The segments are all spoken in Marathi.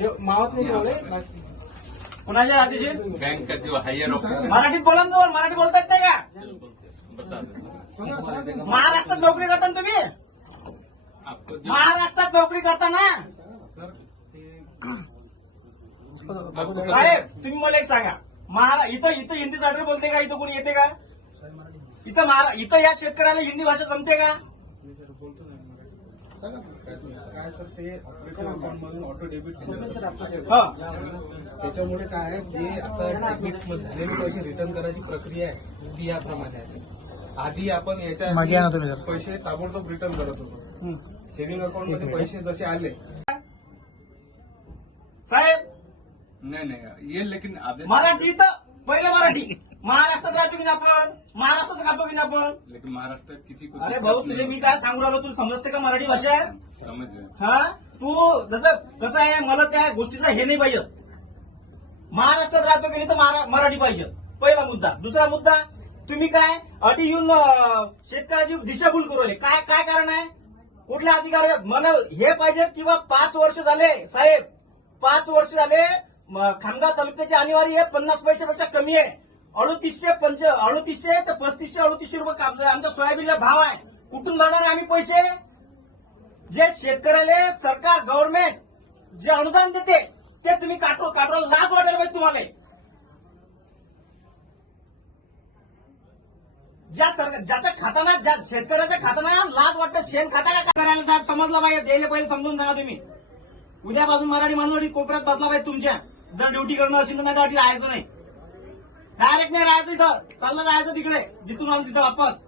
जो मावत नाही कुणाच्या आदेश? बैंक का जो हायर ऑफिसर मराठीत बोला ना तुम्हाला मराठी बोलता येत नाही का महाराष्ट्रात नोकरी करता ना तुम्ही? महाराष्ट्रात नोकरी करता ना? साहेब तुम्ही मला एक सांगा. महारा इथं इथं हिंदी साडर बोलते का? इथं कोणी येते का? इथं महारा इथं या शेतकऱ्याला हिंदी भाषा जमते का? काय सर ते ऑपरेटर अकाउंट मधून ऑटो डेबिट हा. त्याच्यामुळे काय आहे जे आता डेबिट झालेले पैसे रिटर्न करायची प्रक्रिया आहे ती याप्रमाणे आहे. आधी आपण याच्या पैसे ताबडतोब रिटर्न करत होतो. सेव्हिंग अकाउंटमध्ये पैसे जसे आले. साहेब! नहीं नहीं ये लेकिन आदेश. मराठी पहिलं मराठी. महाराष्ट्रात राहतो की नाही आपण? महाराष्ट्रात राहतो की नाही आपण? लेकिन महाराष्ट्र किसी को अरे भाऊ तुझे है। मी काय सांगू राहिलो? तुला समजते का मराठी भाषा? समझ गए हा? तू जसं कसं आहे मला त्या गोष्टीचा हे नाही पाहिजे. महाराष्ट्रात राहतो की नाही तर महारा- मराठी पाहिजे. पहिला मुद्दा. दुसरा मुद्दा तुम्ही काय अटी येऊन अं, शेतकऱ्याची दिशाभूल करू राहिले. काय काय कारण आहे? कुठल्या अधिकारी मला हे पाहिजे किंवा पाच वर्ष झाले साहेब. पाच वर्ष झाले खामगाव तालुक्याची आणीवारी हे पन्नास पैशापेक्षा कमी आहे. अडोतीसशे पंच अडोतीसशे तर पस्तीसशे अडोतीसशे रुपये आमचा सोयाबीनला भाव आहे. कुठून भरणार आम्ही पैसे? जे शेतकऱ्याला सरकार गव्हर्नमेंट जे अनुदान देते ते तुम्ही काटो काटो लाज वाटायला पाहिजे तुम्हाला. ज्या सरकार ज्याच्या खाताना ज्या शेतकऱ्याच्या खाताना लाज वाटत शेण खाता का करायला साहेब? समजलं पाहिजे. द्यायला पहिले समजून सांगा तुम्ही. उद्यापासून मराठी माणूस कोपऱ्यात बसला पाहिजे तुमच्या. जर ड्युटी करणं असेल तर नाही वाटी राहायचं नाही. डायरेक्ट नाही राहायचं इथं. चाललं जायचं तिकडे. जिथून आलं तिथं वापस.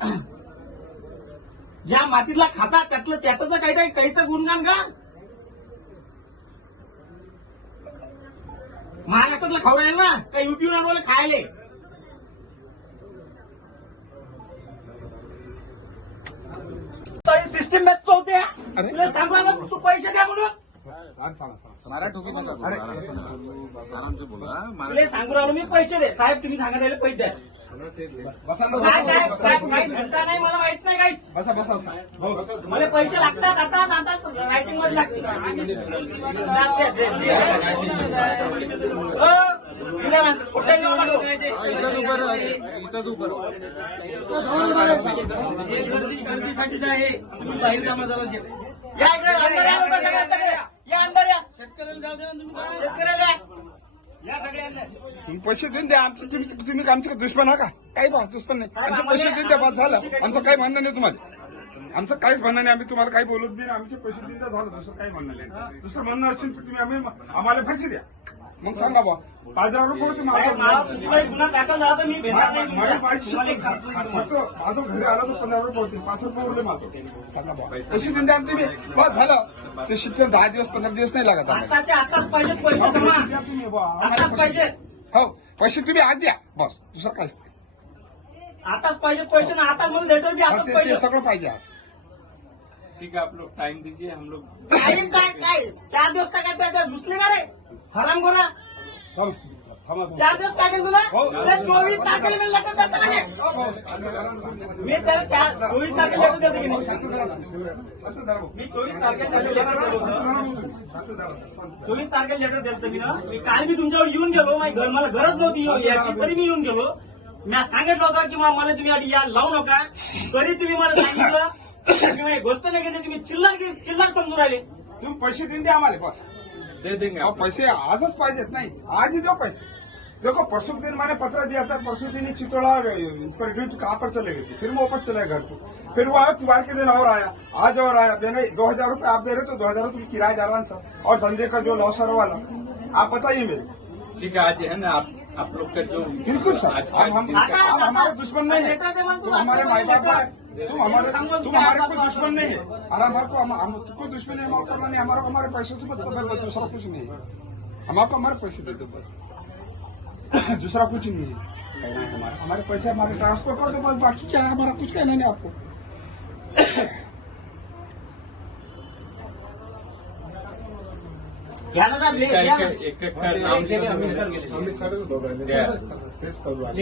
ज्या मातीतला खाता त्यातलं त्याचं काही काही काहीचं गुणगान का? महाराष्ट्रातलं खाऊ राहील ना का युपीवर आणवलं खायले. सिस्टीम मॅच होते तुला सांगू ना तू पैसे द्या म्हणून. तुला सांगू राहिलो मी पैसे दे. साहेब तुम्ही सांगा त्याला पैसे द्या. काय काय काय काही घंटा नाही मला माहीत नाही काहीच. बसा बसा मला पैसे लागतात आता आता रायटिंगमध्ये लागतील. लागते, दे, दे. हो, दिले माणसं. कुठे नेऊ पाठवू? गर्दीसाठीच आहे. तुम्ही बाहेर कामा झाला या इकडे अंदर या लोकं सगळे सगळे या. या अंदर या. शेतकऱ्याला जाऊ दे ना तुम्ही. काय शेतकऱ्याला या. या सगळे अंदर. तुम्ही पैसे देऊन द्या. आमचे तुम्ही तुम्ही आमचे दुश्मन हा का? काही बा दुश्मन नाही. आमचे पैसे देऊन द्या बस झालं. आमचं काही म्हणणं नाही तुम्हाला. आमचं काहीच म्हणणं नाही. आम्ही तुम्हाला काही बोलत बी नाही. आमचे पैसे देऊन द्या झालं. दुसरं काही म्हणणं नाही. दुसरं म्हणणं असेल तर तुम्ही आम्ही आम्हाला पैसे द्या. मग सांगा बा. पाच हजार रुपये होते मला माझं कुठलाही गुन्हा दाखल झाला तर मी भेटणार नाही माझं तुमच्या. पाच तुम्हाला एक सांगतो मी फक्त माझं घरी आलं तर पंधरा रुपये होते पाच रुपये उरले माझं. सांगा बा. पैसे देऊन द्या तुम्ही बस झालं. ते शिक्षण दहा दिवस पंधरा दिवस नाही लागत आम्हाला. आताच्या आताच पाहिजे पैसे जमा. द्या तुम्ही बा. आम्हाला आताच पैसे. हो पैसे तुम्ही आज द्या. बस दुसरं काहीच नाही. आताच पाहिजे पैसे ना आताच मला लेटर द्या आताच ते- पाहिजे ते सगळं पाहिजे आज. ठीक है आप लोग टाइम दीजिए हम लोग टाईम काय काय? चार दिवस काय काय त्या दुसरे का रे? हराम गोरा. चार दिवस काय केलं तुला हो. तुला चोवीस तारखेला मी लेटर देतो नाही? मी त्याला चार चोवीस तारखेला लेटर देतो की नाही. मी चोवीस तारखेला. चोवीस तारखेला लेटर देतो मी ना मी काल मी तुमच्यावर येऊन गेलो माझी घर मला गरज नव्हती याची तरी मी येऊन गेलो मी सांगितलं होतं की मा- मला तुम्ही या लावू नका तरी तुम्ही मला सांगितलं तुम्ही गोष्ट नाही केली तुम्ही चिल्लर चिल्लर समजून राहिले तुम्ही पैसे देऊन द्या आम्हाला बस दे देंगे लोग। पैसे आजच पाहिजेत नाही आज ही दो पैसे. देखो परसों के दिन मैंने पत्र दिया था परसों दिन ही चितौड़ा इस पर ड्यूटी कहाँ पर चले गए थे फिर वो वापस चले घर को फिर वो आया त्योहार के दिन और आया? आज और आया मैंने दो हजार रूपये आप दे रहे तो दो हजार रूपये किराया जा रहा है सर। और धंधे का जो लॉस वाला आप बताइए मेरे ठीक है आज है ना आप आप लोग का जो बिल्कुल सर। हम हमारे दुश्मन नहीं है। हमारे माई बाप. है। तुम हमारे तुम हमारे कोई दुश्मन नहीं है। और हमारे को हम हम कोई दुश्मन नहीं हमारे को नहीं हमारा को हमारे पैसों से मतलब है बस दूसरा कुछ नहीं है। हम आपको हमारे पैसे दे दो बस। दूसरा कुछ नहीं है। हमारे हमारे पैसे हमारे ट्रांसफ़र कर दो बस बाकी क्या है? हमारा कुछ कहना नहीं आपको।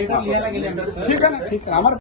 का गेले अंदर ठीक है ना ठीक है। हमारे